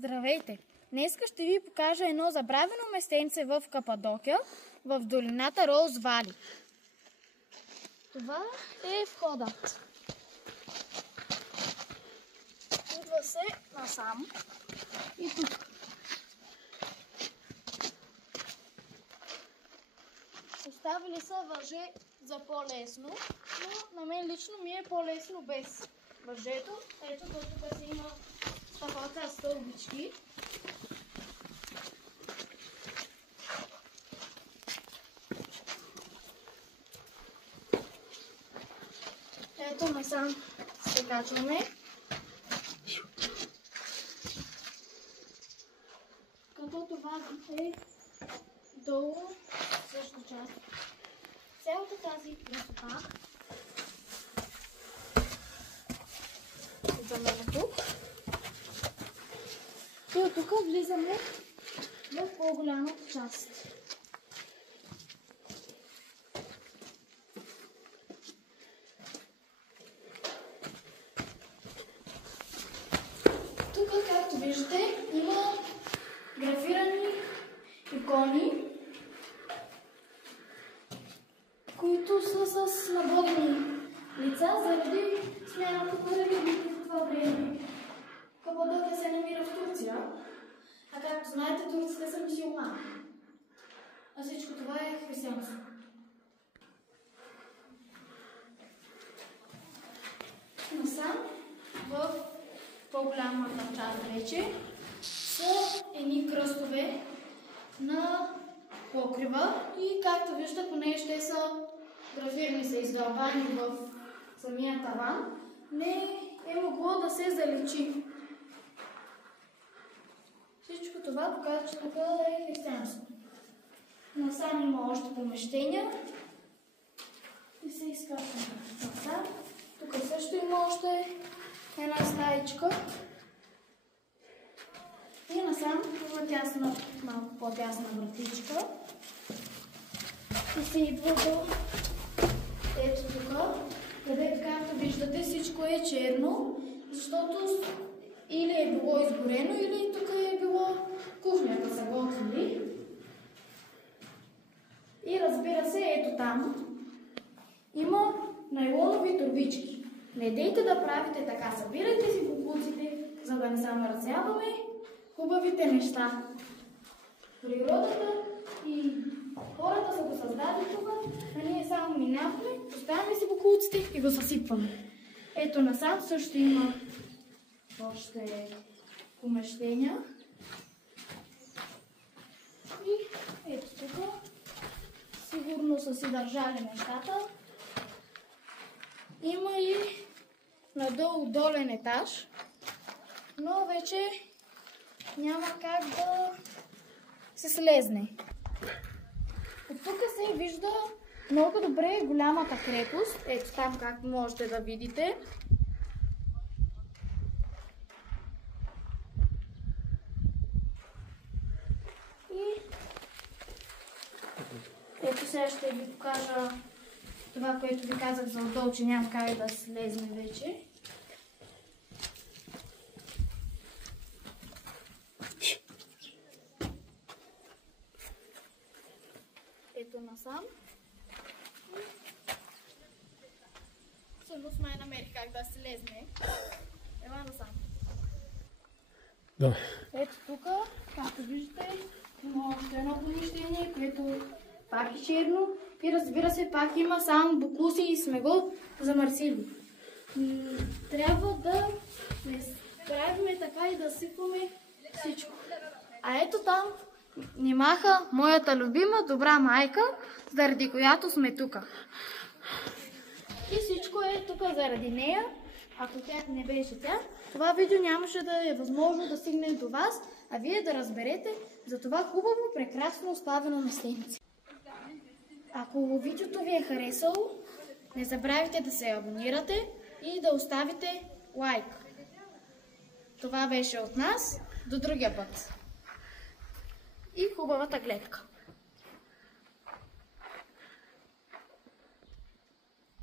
Здравейте! Днес ще ви покажа едно забравено местенце в Кападокия, в долината Роуз Вали. Това е входът. Идва се насам и тук. Оставили са въже за по-лесно, но на мен лично ми е по-лесно без въжето. Ето тук си има стъпалка с стълбички. Ето насам се качваме. Като това е долу също част. Цялата тази красота идваме тук. И тук влизаме в по-голямата част. Тук, както виждате, има графирани икони, които са с набодени лица заради смяната на религиите в това време. Кападокия се намира в Турция, а както знаете, турците са мюсюлмани, а всичко това е християнство. Насам, в по-голямата част вече, са едни кръстове на покрива и както виждате, понеже те са графирани, са издълбани в самия таван, не е могло да се заличи. Всичко това показва, че тук е християнство. Насам има още помещения и се изкачваме насам. Тук също има още една стаичка. И насам има тясна, малко по-тясна вратичка. И се идва до ето тук, където, както виждате, всичко е черно, защото или е било изгорено, или тук е било кухнята са готвили. И разбира се, ето там има найлонови турбички. Не дейте да правите така, събирайте си боклуците, за да не замърсяваме хубавите неща. Природата и хората са го създали тук, а ние само минаваме, поставяме си боклуците и го съсипваме. Ето насам също има още помещения. И ето тук сигурно са си държали нещата. Има и надолу долен етаж, но вече няма как да се слезне. От тук се вижда много добре голямата крепост. Ето там, както можете да видите. И ето сега ще ви покажа това, което ви казах за отдолу, че няма как да слезне вече. Ето насам. Всъщност май намерих как да слезне. Ела насам. Да. Ето тук, както виждате, има още едно помещение, което пак е черно. И разбира се, пак има само боклуци и сме го замърсили. Трябва да не правим така и да сипваме всичко. А ето там нимаха моята любима добра майка, заради която сме тук. И всичко е тук заради нея. Ако тя не беше тя, това видео нямаше да е възможно да стигне до вас, а вие да разберете за това хубаво, прекрасно оставено местенце. Ако видеото ви е харесало, не забравяйте да се абонирате и да оставите лайк. Това беше от нас. До другия път. И хубавата гледка.